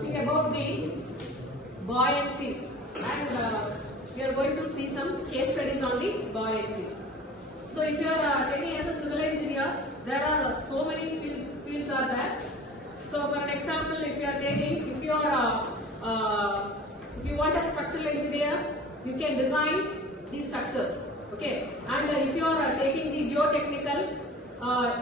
see about the buoyancy, and we are going to see some case studies on the buoyancy. So if you are taking as a civil engineer, there are so many fields are there. So for an example, if you are taking, if you want a structural engineer, you can design these structures. Okay, and if you are taking the geotechnical,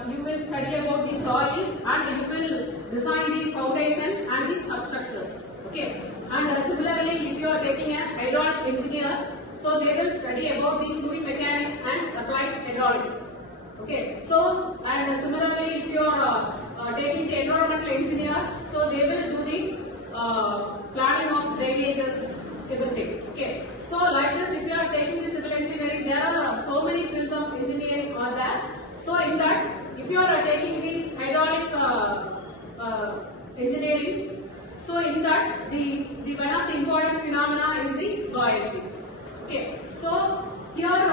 you will study about the soil and you will design the foundation and the substructures. Okay, and similarly, if you are taking a hydraulic engineer, so they will study about the fluid mechanics and applied hydraulics. Okay, so and similarly, if you are taking the environmental engineer, so they will do the planning of drainages, everything. Okay, so like this, if you are taking the civil engineering, there are so many fields of engineering are there. So in that, if you are taking the hydraulic engineering, so in that the one of the important phenomena is the buoyancy. Okay, so here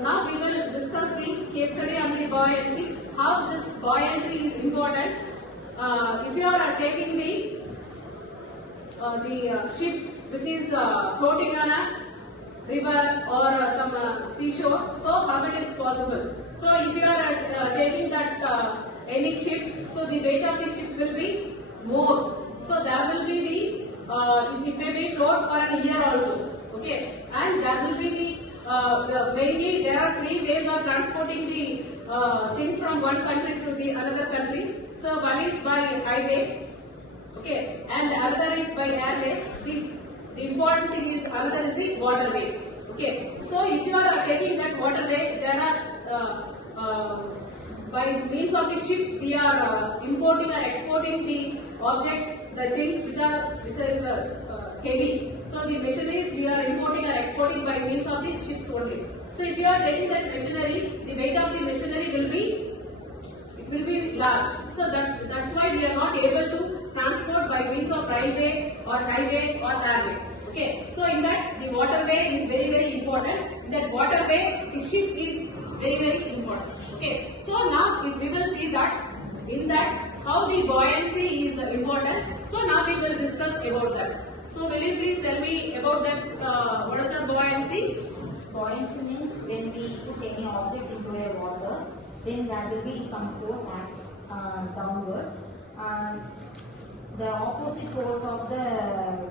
now we will discuss the case study on the buoyancy, how this buoyancy is important. If you are taking the ship which is floating on a river or some seashore, so how it is possible? So if you are taking that any ship, so the weight of the ship will be more. So there will be the it may be float for a year also. Okay, and there will be mainly there are three ways of transporting the things from one country to the another country. So one is by highway. Okay, and another is by airway. The important thing is another is the waterway. Okay, so if you are taking that waterway, there are by means of the ship we are importing or exporting the objects, the things which is heavy. So the machineries we are importing or exporting by means of the ships only. So if you are taking that machinery, the weight of the machinery will be large. So that's why we are not able to transport by means of railway or highway or airway. Okay, so in that the waterway is very important. In that waterway, the ship is very important. Okay, so now we will see that in that how the buoyancy is important. So now we will discuss about that. So will you please tell me about that? What is the buoyancy? Buoyancy means when we put any object into a water, then there will be some force act downward. The opposite force of the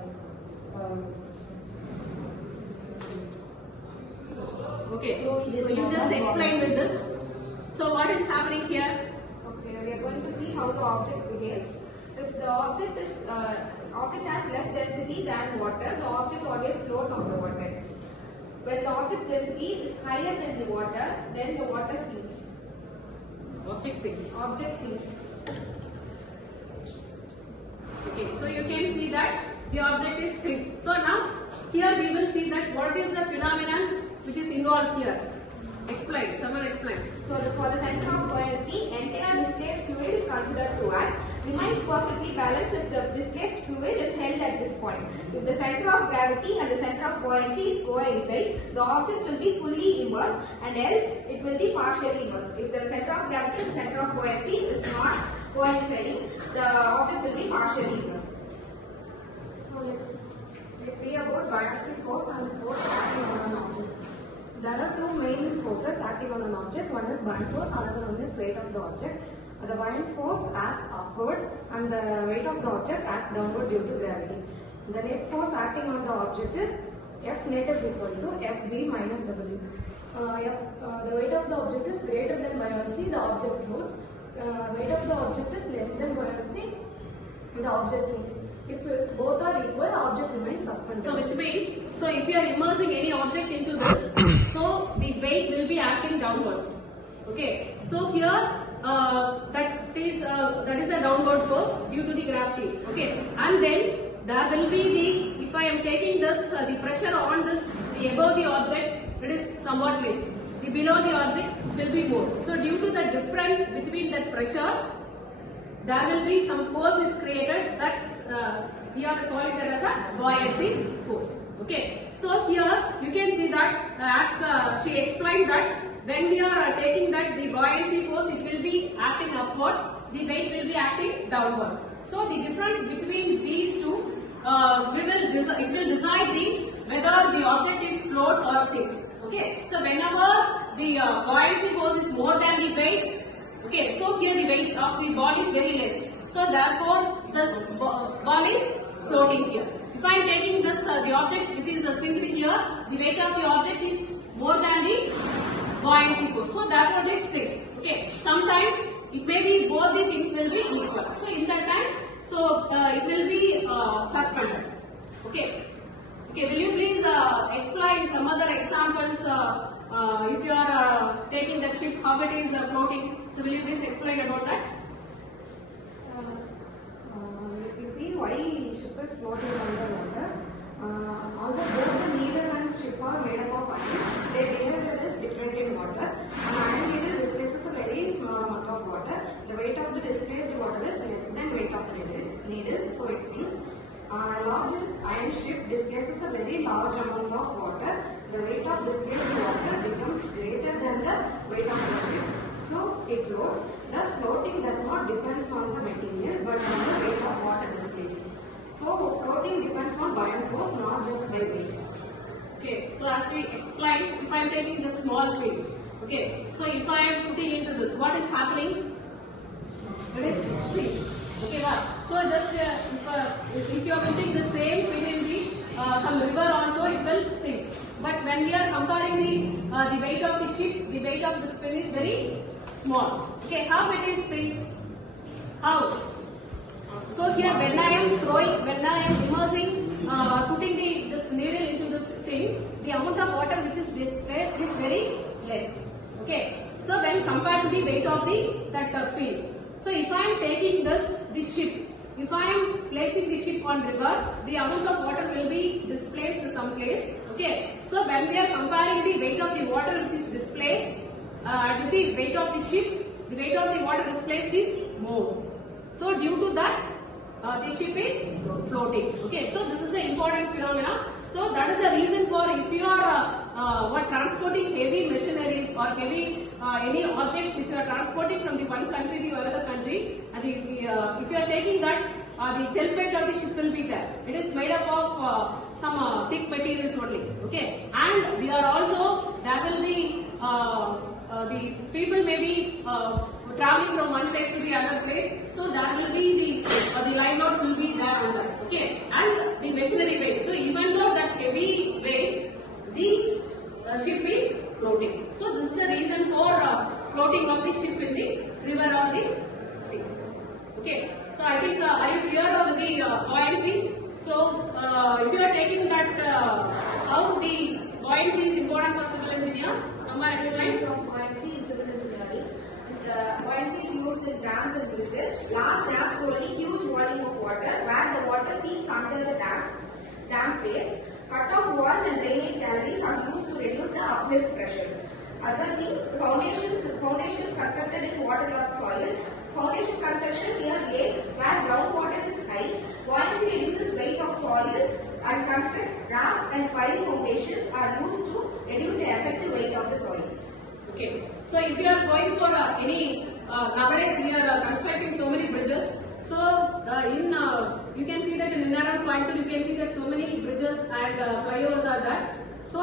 okay, so you just explain with this. So what is happening here? Okay, we are going to see how the object behaves. If the object has less density than water, the object always floats on the water. When the object density is higher than the water, then the water sinks. Object sinks. Object sinks. Okay, so you can see that the object is sink. So now here we will see that what is the phenomenon which is involved here. Explain. Someone explain. So for the center of buoyancy, entire displaced fluid is considered to act. Remains perfectly balanced if the displaced fluid is held at this point. If the center of gravity and the center of buoyancy is coincide, the object will be fully immersed, and else it will be partially immersed. If the center of gravity and the center of buoyancy is not coinciding, the object will be partially immersed. So let's see about buoyancy force and force acting on an object. There are two main forces acting on an object. One is buoyant force, another one is weight of the object. The buoyant force acts upward and the weight of the object acts downward due to gravity. The net force acting on the object is F net is equal to Fb minus W. The weight of the object is greater than buoyancy, the object floats. Weight of the object is less than buoyancy, the object sinks. If both are equal, the object remains suspended. So which means, so if you are immersing any object into this, so the weight will be acting downwards. Okay, so here that is a downward force due to the gravity. Okay, and then there will be the, if I am taking this, the pressure on this, the above the object, it is somewhat less. The below the object will be more. So due to the difference between that pressure, there will be some force is created that we are calling that as a buoyancy force. Okay, so here you can see that as she explained that when we are taking that the buoyancy force, it will be acting upward, the weight will be acting downward. So the difference between these two, it will decide whether the object is floats or sinks. Okay, so whenever the buoyancy force is more than the weight, okay, so here the weight of the ball is very less. So therefore, this ball is floating here. If I am taking this the object which is sinking here, the weight of the object is more than the buoyancy force. So therefore, it is sink. Okay, sometimes it may be both the things will be equal. So in that time, so it will be suspended. Okay. Okay, will you please explain some other examples if you are taking that ship, how it is floating? So will you please explain about that? If you see why ship is floating underwater, although both the needle and ship are made up of iron, their behavior is different in water. An iron needle displaces a very small amount of water. The weight of the displaced water is less than weight of the needle, so it sinks. A large iron ship displaces a very large amount of water. The weight of displaced water becomes greater than the weight of the ship, so it floats. Thus, floating does not depend on the material but on the weight of water displaced. So, floating depends on buoyant force, not just by weight. Okay, so as we explained, if I am taking the small field, okay, so if I am putting into this, what is happening? It is sink. Okay, wow. So just if you are putting the same field in the some river also, it will sink. But when we are comparing the weight of the ship, the weight of the spin is very small. Okay, how it is sinks? How? So here when I am immersing, putting this needle into this thing, the amount of water which is displaced is very less. Okay. So when compared to the weight of that field. So if I am taking the ship, if I am placing the ship on river, the amount of water will be displaced to some place. Okay. So when we are comparing the weight of the water which is displaced with the weight of the ship, the weight of the water displaced is more. So due to that, the ship is floating. Okay. So this is the important phenomena. So that is the reason for if you are transporting heavy machineries or heavy any objects, if you are transporting from the one country to another country, and if you are taking that, the self-weight of the ship will be there. It is made up of some thick materials only. Okay, and we are also, there will be the people may be traveling from one place to the other place, so there will be the line loads will be there on that. Okay, and the machinery weight. So even though that heavy weight, the ship is floating. So this is the reason for floating of the ship in the river or the sea. Okay, so I think are you clear on the buoyancy? So if you are taking that how the buoyancy is important for civil engineer, someone explain. So buoyancy in civil engineering. The buoyancy is used in dams and bridges. Large dams holding huge volume of water, where the water seeps under the dam space. Cut-off walls and drainage galleries are used to reduce the uplift pressure. Other thing, foundations constructed in waterlogged soil. Foundation construction near lakes where groundwater is high. Buoyancy reduces weight of soil and construct raft and pile foundations are used to reduce the effective weight of the soil. Okay, so if you are going for any nowadays we are constructing so many bridges. So you can see that in Inaran Point you can see that so many bridges and flyovers are there. So